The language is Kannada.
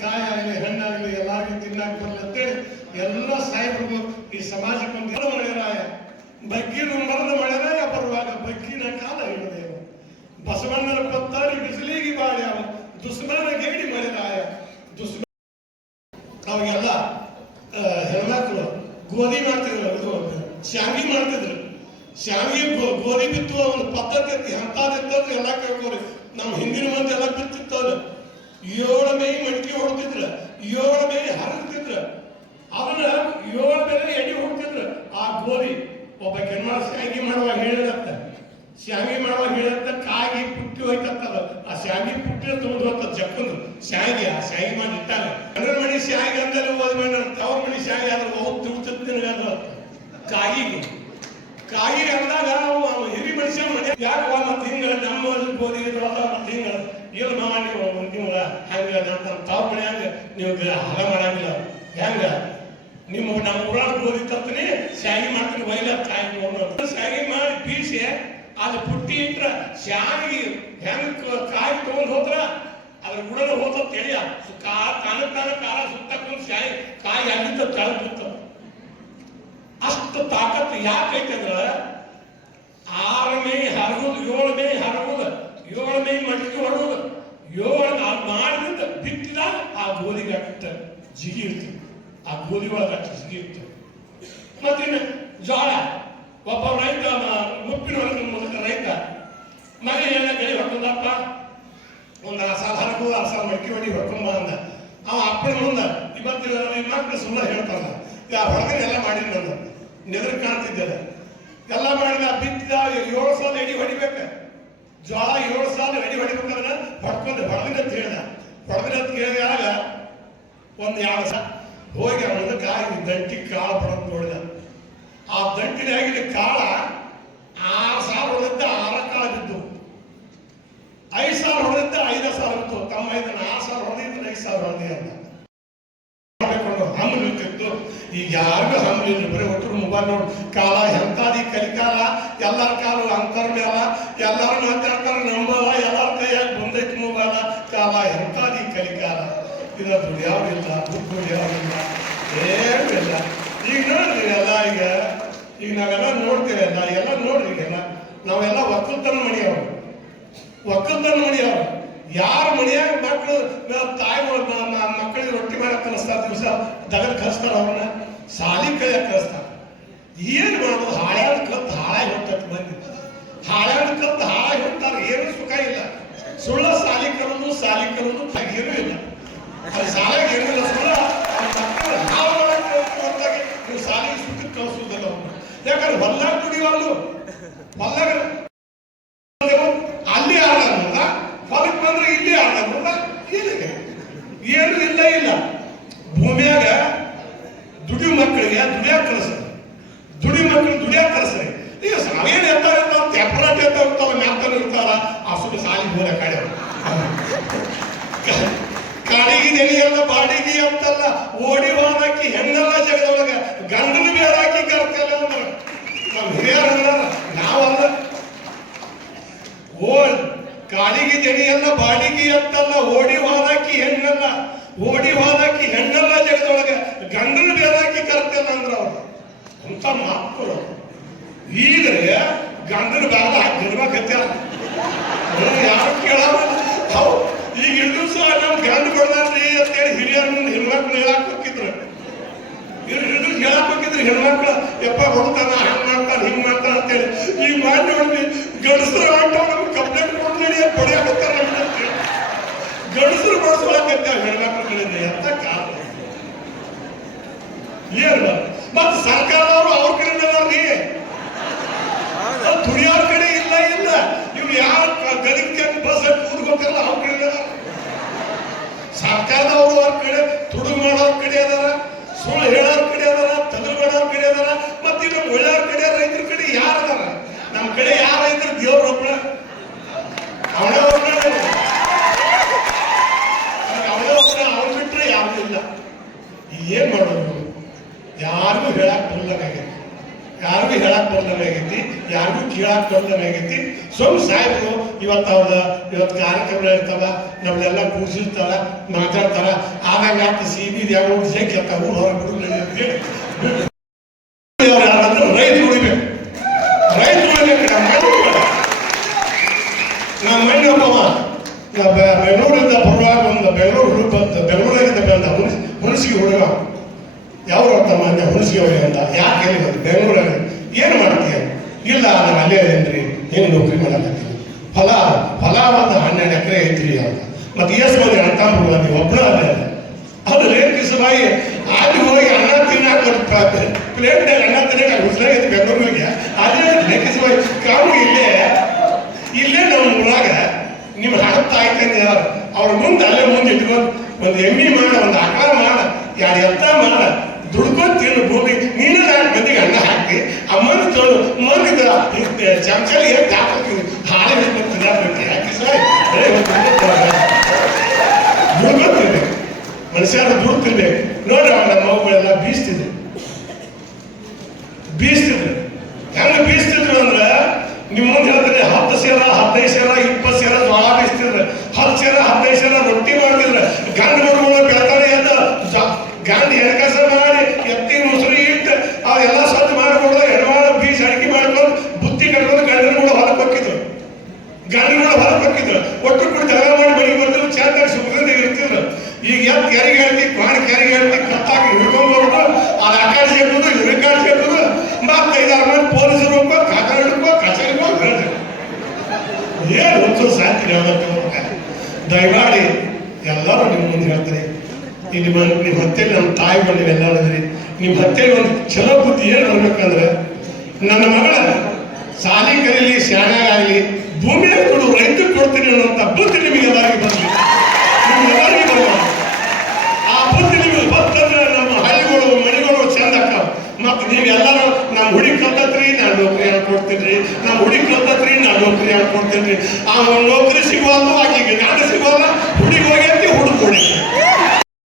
ಕಾಯಿ ಆಗಲಿ ಹಣ್ಣಾಗಲಿ, ಎಲ್ಲರಿಗೂ ತಿನ್ನಾಕ ಬರಲಿ ಅಂತೇಳಿ ಎಲ್ಲ ಸಾಹೇಬರು ಈ ಸಮಾಜಕ್ಕೊಂದು ಮಳೆರಾಯ ಬಗ್ಗಿನ ಮರದ ಮಳೆರಾಯ ಬರುವಾಗ ಬಗ್ಗಿನ ಕಾಲ ಹೇಳಿದೆ ಬಸವಣ್ಣನ ಕೊತ್ತಾರಿ ಬಿಸಿಲಿಗೆ ಬಾಳ್ಯಾವ ದುಸ್ಮಾನ ಗೇಡಿ ಮಳೆರಾಯ ದುಸ್ಮ ಅವಾಗೆಲ್ಲ ಹೆಣ್ಮಕ್ಳು ಗೋಧಿ ಮಾಡ್ತಿದ್ರು, ಇದು ಶಾವಿಗೆ ಮಾಡ್ತಿದ್ರು. ಗೋ- ಗೋಧಿ ಬಿತ್ತುವ ಒಂದು ಪದ್ಧತಿ ಐತಿ ಅಂತದಿತ್ತು ಎಲ್ಲ ಕೇಳ್ಕೋರಿ. ನಮ್ಮ ಹಿಂದಿನ ಮಂದಿ ಎಲ್ಲ ಬಿತ್ತಿತ್ತವ್ರು. ಏಳು ಮೇಲೆ ಮಡಿಕೆ ಹೊಡ್ತಿದ್ರ, ಏಳು ಮೇಲೆ ಹರಡ್ತಿದ್ರ ಅದನ್ನ ಏಳು ಮೇಲೆ ಎಣ್ಣೆ ಹೊಡ್ತಿದ್ರ. ಆ ಗೋಧಿ ಒಬ್ಬ ಕೆನ್ಮಾಳ ಶಾವಿಗೆ ಮಾಡುವಾಗ ಹೇಳಿರತ್ತ ಶಾವಿಗೆ ಮಾಡುವಾಗ ಹೇಳಿರತ್ತ ಕಾಗಿ ಪುಟ್ಟಿ ಹೋಯ್ತತ್ತದ. ಆ ಶಾವಿಗೆ ಪುಟ್ಟಿ ತುಂಬ ಹೋಗ್ತದ ಜಕ್ಕಂದು ಶಾವಿಗೆ ಆ ಶಾವಿಗೆ ಮಾಡಿ ಇಟ್ಟಾಗ ಗಂಡನ ಮಣಿ ಶಾವಿಗೆ ಅಂದಲೇ ಹೋದ ಮೇಲೆ ತವ್ರ ಮಣಿ ಶಾವಿಗೆ ಆದ್ರೆ ಹೋಗಿ ತಿಳ್ತಿರ್ತೀನಿ ಕಾಯಿಗೆ. ಕಾಯಿ ಅಂದಾಗ ಹಿರಿ ಮನುಷ್ಯ ಮನೆ. ಯಾಕೆ ಮತ್ತೆ ಹಿಂಗ ನಮ್ಮ ಗೋಧಿ ಮತ್ತೆ ಹಿಂಗ ನೀವು ನೀವು ಹಂಗ ನಮ್ಮ ತಾವ್ ಮನೆ ನೀವು ಹಲ ಮಾಡಂಗಿಲ್ಲ. ಹೆಂಗ ನಿಮ್ಮ ನಮ್ಮ ಊರಾಗ ಗೋಧಿ ತರ್ತೀನಿ ಶಾಗಿ ಮಾಡ್ತೀನಿ, ಒಯ್ಲ ಕಾಯಿ ಶಾಗಿ ಮಾಡಿ ಬೀಸಿ ಅದು ಪುಟ್ಟಿ ಇಟ್ರ ಶಾಗಿ ಹೆಂಗ್ ಕಾಯಿ ತಗೊಂಡ್ ಹೋದ್ರ ಅದ್ರ ಗುಡನ ಹೋದ ತಿಳಿಯ. ಕಾ ತಾನ ತಾನ ಕಾಲ ಸುತ್ತಕೊಂಡು ಶಾಯಿ ಕಾಯಿ ಅಲ್ಲಿಂದ ತಳಗ್ ಬಿತ್ತು ಅಷ್ಟು ತಾಕತ್ತು ಯಾಕೈತೆ ಅಂದ್ರ ಆರು ಮೇ ಹರಗುದು ಏಳು ಮೇ ಹರಗುದು ಏಳು ಮೇ ಮಡಿಕೆ ಹೊಡುದು ನಾಲ್ ಮಾಡಿದ ಬಿತ್ತಿದಾಗ ಆ ಗೋಧಿಗೆ ಅಟ್ಟ ಜಿಗಿ ಇರ್ತದೆ ಆ ಗೋಧಿ ಒಳಗೆ ಅಟ್ಟ ಜಿಗಿ ಇರ್ತದೆ ಮತ್ತಿನ್ನು ಜೋಳ ಒಬ್ಬ ರೈತ ಮುಪ್ಪಿನ ಹೊರಗಿನ ಮೂಲಕ ರೈತ, ಮನೆ ಎಲ್ಲ ಬೆಳೆ ಹೊಡ್ಕೊಂಡಪ್ಪ. ಒಂದು ಆ ಸಾಲ ಹರಗು ಆ ಸಾಲ ಮಡಿಕೆ ಹೊಡಿ ಹೊಡ್ಕೊಂಬ ಅಂದ. ಅವ ಅಪ್ಪನ ಮುಂದ, ಇವತ್ತಿಲ್ಲ ನಮ್ಮ ಮಕ್ಕಳು ಸುಳ್ಳು ಹೇಳ್ತಾನ ಯಾ ಹೊರಗಡೆ ಎಲ್ಲ ಮಾಡಿದ್ ನಾನು ನೆದ್ರ ಕಾಣ್ತಿದ್ದೆಲ್ಲ ಎಲ್ಲ ಮಾಡಿದ, ಬಿತ್ತಿದ ಏಳು ಸಲ ಎಡಿ ಹೊಡಿಬೇಕ. ಜ್ವಾಳ ಏಳು ಸಾಲ ಎಡಿ ಹೊಡಿಬೇಕಂದ್ರೆ ಹೊಡ್ಕೊಂಡು ಹೊಡೆದಿನ ಅಂತ ಹೇಳ್ದ ಹೊಡೆದಿನ ಅಂತ ಕೇಳಿದಾಗ ಒಂದು ಎರಡು ಸಲ ಹೋಗಿ ಅವನ ಕಾಯಿ ದಂಟಿ ಕಾಳು ಬರೋದು ನೋಡಿದ ಆ ದಂಟಿನಾಗಿನ ಕಾಳ ಆರು ಸಾವಿರ ಹೊಡೆದ ಆರ ಕಾಳ ಬಿದ್ದು ಐದು ಸಾವಿರ ಹೊಡೆದ ಐದು ಸಾವಿರ ಬಿತ್ತು ತಮ್ಮ ಇದನ್ನ ಆರು ಸಾವಿರ ಹೊಡೆದಿದ್ದು ಐದು ಸಾವಿರ ಹೊಡೆದಿ ಅಂತ ಮಾಡ್ಕೊಂಡು ಹಂಗ್ ನಿಲ್ತಿತ್ತು ಈಗ ಯಾರಿಗೂ ಹಂಗ್ ಇಲ್ಲ ಬರೀ ಒಟ್ಟರು ಮೊಬೈಲ್ ನೋಡು ಕಾಲ ಎಂತಾದಿ ಕಲಿಕಾಲ ಎಲ್ಲರ ಕಾಲ ಅಂತರ ಮೇಲ ಎಲ್ಲರೂ ಮಾತಾಡ್ತಾರೆ ನಂಬಲ್ಲ ಎಲ್ಲರ ಕೈಯಾಗ ಬಂದೈತಿ ಮೊಬೈಲ ಕಾಲ ಎಂತಾದಿ ಕಲಿಕಾಲ ಇದ ದುಡಿಯಾವಿಲ್ಲ ದುಡ್ಡು ದುಡಿಯಾವಿಲ್ಲ ಏನೂ ಇಲ್ಲ ಈಗ ನೋಡ್ರಿ ಎಲ್ಲ ಈಗ ಈಗ ನಾವೆಲ್ಲ ನೋಡ್ತೀವಲ್ಲ ಎಲ್ಲ ನೋಡ್ರಿ ಈಗೆಲ್ಲ ನಾವೆಲ್ಲ ಒಕ್ಕಲ್ತನ ಮನೆಯವರು ಒಕ್ಕಲ್ತನ ಮನೆಯವರು ಯಾರ ಮಕ್ಕಳು ತಾಯಿ ಮಕ್ಕಳಿಗೆ ರೊಟ್ಟಿ ಮಾಡಕ್ ಕಲಿಸ್ತಾರ ದಿವಸ ದಗದ್ ಕಲಿಸ್ತಾರ ಅವ್ರನ್ನ. ಸಾಲಿ ಕಲಿಯಕ್ ಕಲಿಸ್ತಾರ. ಏನ್ ಮಾಡೋದು? ಹಾಳ್ಯಾಡ ಕಲ್ತ್ ಹಾಳಾಗಿ ಹೋಗ್ತೈತಿ ಮಂದಿ ಹಾಳ್ಯಾಡ್ ಕಲ್ತ್ ಹಾಳಾಗಿ ಹೋಗ್ತಾರ ಏನು ಸುಖ ಇಲ್ಲ. ಸುಳ್ಳ ಸಾಲಿ ಕಲೋದು ಸಾಲಿ ಕಲೋದು ಏನೂ ಇಲ್ಲ. ಅದು ಸಾಲಾಗ ಏನೂ ಇಲ್ಲ. ಸುಳ್ಳ ಸಾಲಿಗೆ ಸುಖಕ್ಕೆ ಕಳಿಸೋದಿಲ್ಲ ಅವ್ರನ್ನ ಯಾಕಂದ್ರೆ ಹೊಲ್ಲಾಗ ದುಡಿಯೋದು ಹೊಲ್ಲಾಗ ಏನು ಇಲ್ಲ. ಇಲ್ಲ ಭೂಮಿಯಾಗ ದುಡಿ ಮಕ್ಕಳಿಗೆ ದುಡಿಯಾಕ ಕಳಿಸ್ರಿ. ದುಡಿ ಮಕ್ಕಳು ದುಡಿಯಾಕ ಕಳಿಸ್ರಿ. ಈಗ ಸಾಲಿನ ಎತ್ತ ಇರ್ತಾವ ತೆಪ್ಪರಾಟ ಎತ್ತ ಇರ್ತಾವ ಮ್ಯಾಪ್ತಾನ ಇರ್ತಾವ ಆ ಸುಮ್ಮನೆ ಸಾಲಿಗೆ ಹೋದ ಕಡೆ ಕಾಡಿಗೆ ಬಾಡಿಗಿ ಬಾಡಿಗೆ ಅಂತಲ್ಲ. ಓಡಿ ಹೋದಾಕಿ ಹೆಣ್ಣೆಲ್ಲ ಜಗದೊಳಗ. ಗಂಡನ ಬೇಡಾಕಿ ಕರ್ತಲ್ಲ ಅಂದ್ರೆ. ನಮ್ಮ ಹಿರಿಯರು ನಾವಲ್ಲ. ಓ, ಕಾಡಿಗಿ ನೆಲೆಯಲ್ಲ ಬಾಡಿಗೆ ಅಂತಲ್ಲ. ಓಡಿ ಹೋದಾಕಿ ಹೆಣ್ಣಲ್ಲ ಓಡಿ ಹೋದಾಕಿ ಹೆಣ್ಣಲ್ಲ ಜಗದೊಳಗ ಗಂಡನ ಬೇದಾಕಿ ಕರ್ತಲ್ಲ ಅಂದ್ರ ಅವ್ರು. ಅಂತ ಮಾತುಗಳು ಈಗ್ರೆ ಬ್ಯಾಗ ಹಾಕಿ ಗಿಡ್ಬೇಕತ್ಯಾರ ಯಾರು ಕೇಳಲ್ಲ. ಹೌ ಈಗ ದಿವಸ ನಾವು ಗಂಡ ಕೊಡ್ದಾರ್ರಿ ಅಂತೇಳಿ ಹಿರಿಯರ ಮುಂದೆ ಹೆಣ್ಮಕ್ಳು ಹೇಳಕ್ ಹೋಗಿದ್ರು ಇಳಿದ್ರು ಹೇಳಕ್ ಹೋಗಿದ್ರು ಹೆಣ್ಮಕ್ಳು ಎಪ್ಪ ಹೊಡ್ತಾನ, ಹಂಗ್ ಮಾಡ್ತಾನ, ಹಿಂಗ್ ಮಾಡ್ತಾನ ಅಂತೇಳಿ. ಈಗ ಮಾಡಿ ನೋಡ್ರಿ ಗಂಡಸರು ಆಟ ಕಂಪ್ಲೇಂಟ್ ಕೊಡ್ಲಿ ಪಡೆಯಕತ್ತಾರ ಗಂಡಸರು ಬಡಿಸ್ಕೊಳಕತ್ತ ಹೆಣ್ಮಕ್ಳುಗಳಿಂದ ಎಂತ ಕಾಲ ಏನು ಮತ್ತ ಸರ್ಕಾರದವರು ಅವ್ರ ಕಡೆಯಿಂದ ಅದಾರ್ರಿ ದುಡಿಯೋರ್ ಕಡೆ ಇಲ್ಲ ಇಲ್ಲ. ಇವ್ರು ಯಾರು ಗದಗಿಗೆ ಬಸ್ ಕೂಡ್ಬೇಕಲ್ಲ ಅವ್ರ ಕಡೆ ಅದಾರ ಸರ್ಕಾರದವರು ಅವ್ರ ಕಡೆ ತುಡು ಮಾಡೋರ್ ಕಡೆ ಅದಾರ, ಸುಳ್ಳು ಹೇಳೋರ್ ಕಡೆ ಅದಾರ ತಗಲು ಮಾಡೋರ್ ಕಡೆ ಅದಾರ, ಮತ್ತೆ ಇನ್ನು ಒಳ್ಳೆಯವ್ರ ಕಡೆ, ರೈತರ ಕಡೆ ಯಾರು ಅದಾರ? ನಮ್ಮ ಕಡೆ ಯಾರ ಏನ್ ಮಾಡೋದು ಯಾರಿಗೂ ಹೇಳಕ್ ಬರ್ಲಾಗೈತಿ ಯಾರಿಗೂ ಹೇಳಕ್ ಬರ್ಲಾಗೈತಿ ಯಾರಿಗೂ ಕೇಳಕ್ ಬರ್ಲಾಗೈತಿ ಸ್ವಲ್ಪ ಸಾಯ್ಬೇಕು ಇವತ್ತು ಅವ್ರ ಇವತ್ತು ಕಾರ್ಯಕ್ರಮ ಇರ್ತಾವ ನಮ್ಮನ್ನೆಲ್ಲ ಕೂಡಿಸಿರ್ತಾರ ಮಾತಾಡ್ತಾರ. ಆಮೇಲೆ ಯಾಕೆ ಸಿ ಬಿ ಯಾವ ಜೇಕೆ ಊರು ಹೊರಗೆ ಬಿಡುಗಡೆ ರೈತರು ಉಳಿಬೇಕು ರೈತರು ಉಳಿಬೇಕು ನಮ್ಮ ಮಣ್ಣು ಬೇಡ. ನಮ್ಮ ಮಣ್ಣು ಒಬ್ಬವ ನಾ ಬೆ- ಬೆಂಗಳೂರಿಂದ ಬರುವಾಗ ಒಂದು ಬೆಂಗಳೂರು ಬಂದ ಬೆಂಗಳೂರಿಂದ ಬಂದ ಹುಣಸ್ ಹುಣಸಿಗೆ ಹುಡುಗ ಯಾವ ತಮ್ಮ ಅಂದ ಹುಣಸಿಗೆ ಹೋಗಿ ಅಂದ ಯಾಕೆ ಹೇಳಿದ್ರು? ಬೆಂಗಳೂರಲ್ಲಿ ಏನು ಮಾಡ್ತೀಯ? ಇಲ್ಲ, ನಾನು ಅಲ್ಲೇ ಏನ್ರಿ ಏನು ನೌಕರಿ ಮಾಡಕತ್ತೀನಿ ಫಲ ಫಲ ಒಂದು ಹನ್ನೆರಡು ಎಕರೆ ಐತ್ರಿ ಅಂತ ಮತ್ತೆ ಎಸ್ ಮಂದಿ ಅಣ್ಣ ತಮ್ಮ ನೀವು ಒಬ್ಬನ ಅದೇ. ಅದು ರೇಟ್ ಬಾಯಿ ಅಲ್ಲಿ ಹೋಗಿ ಅನ್ನ ತಿನ್ನಾಕ ಪ್ಲೇಟ್ ಪ್ಲೇಟ್ನಾಗ ಅನ್ನ ತಿನ್ನಕ ಹುಸ್ಲಾಗೈತಿ ಬೆಂಗಳೂರಿಗೆ. ಅದೇ ರೇಪಿಸ ಬಾಯಿ ಕಾವು ಇಲ್ಲೇ ಇಲ್ಲೇ ನಮ್ಮ ಊರಾಗ ನಿಮ್ಮ ಯಾರು ಅವ್ರ ಮುಂದೆ ಅಲ್ಲೇ ಮುಂದೆ ಇಟ್ಕೊಂಡು ಒಂದು ಎಮ್ಮಿ ಮಾಡ, ಒಂದು ಆಕಾರ ಮಾಡ. ಎರಡು ಎತ್ತ ಮಾಡ ದುಡ್ಕೊಂಡು ಭೂಮಿ. ನೀನು ನಾಲ್ಕು ಮಂದಿಗೆ ಹಾಕಿ ಅಮ್ಮನ ತೊಗೊಂಡು ಮಂದಿದ ಚಮಚಲಿ ಏನು ಹಾಕಿ ರೂಪ ಪೊಲೀಸರು ಹೋಗ್ಕೋ, ಕಾಕ ಹಿಡ್ಕೋ ಕಚೇರಿಗೆ ಹೋಗಿ ಹೇಳ್ತಾರೆ ಏನು ಹುಚ್ಚು ಸಾಕಿ ಯಾವತ್ತ ದಯಮಾಡಿ ಎಲ್ಲರೂ ನಿಮ್ಮ ಮುಂದೆ ಹೇಳ್ತಾರೆ. ಇಲ್ಲಿ ನಿಮ್ಮ ಹತ್ತೆಯಲ್ಲಿ ನಮ್ಮ ತಾಯಿ ಬಂದು ಎಲ್ಲ ಹೇಳಿದ್ರಿ ನಿಮ್ಮ ಹತ್ತೆಯಲ್ಲಿ ಒಂದು ಚಲೋ ಬುದ್ಧಿ ಏನು ನೋಡ್ಬೇಕಂದ್ರೆ ನನ್ನ ಮಗಳ ಸಾಲಿ ಕರೀಲಿ ಆಗಲಿ ಭೂಮಿಯ ಕೊಡು ರೈತ ಕೊಡ್ತೀನಿ ಅನ್ನೋಂಥ ಬುದ್ಧಿ ನಿಮಗೆ ಎಲ್ಲರಿಗೂ ಬರಲಿ ನಿಮ್ಗೆಲ್ಲರಿಗೂ ಬರಲ್ಲ ಆ ಬುದ್ಧಿ ನಿಮಗೆ ಬರ್ತಂದ್ರೆ ನಮ್ಮ ಹಳ್ಳಿಗಳು ಮನೆಗಳು ಚಂದ ಅಕ್ಕಾವ ಮತ್ತು ನೀವೆಲ್ಲರೂ ನಮ್ಮ ಹುಡುಗಿ ಕಲ್ತತ್ರಿ ನಾನು ನೌಕರಿ ಕೊಡ್ತೀನಿ ನಮ್ಮ ಹುಡುಗಿ ನಾನು ನೌಕರಿ ಕೊಡ್ತೀನಿ ಆ ನೌಕರಿ ಸಿಗುವಂತ ಆಕೆಗೆ ನಾನು ಸಿಗುವಲ್ಲ ಹುಡುಗಿ ಹೋಗಿ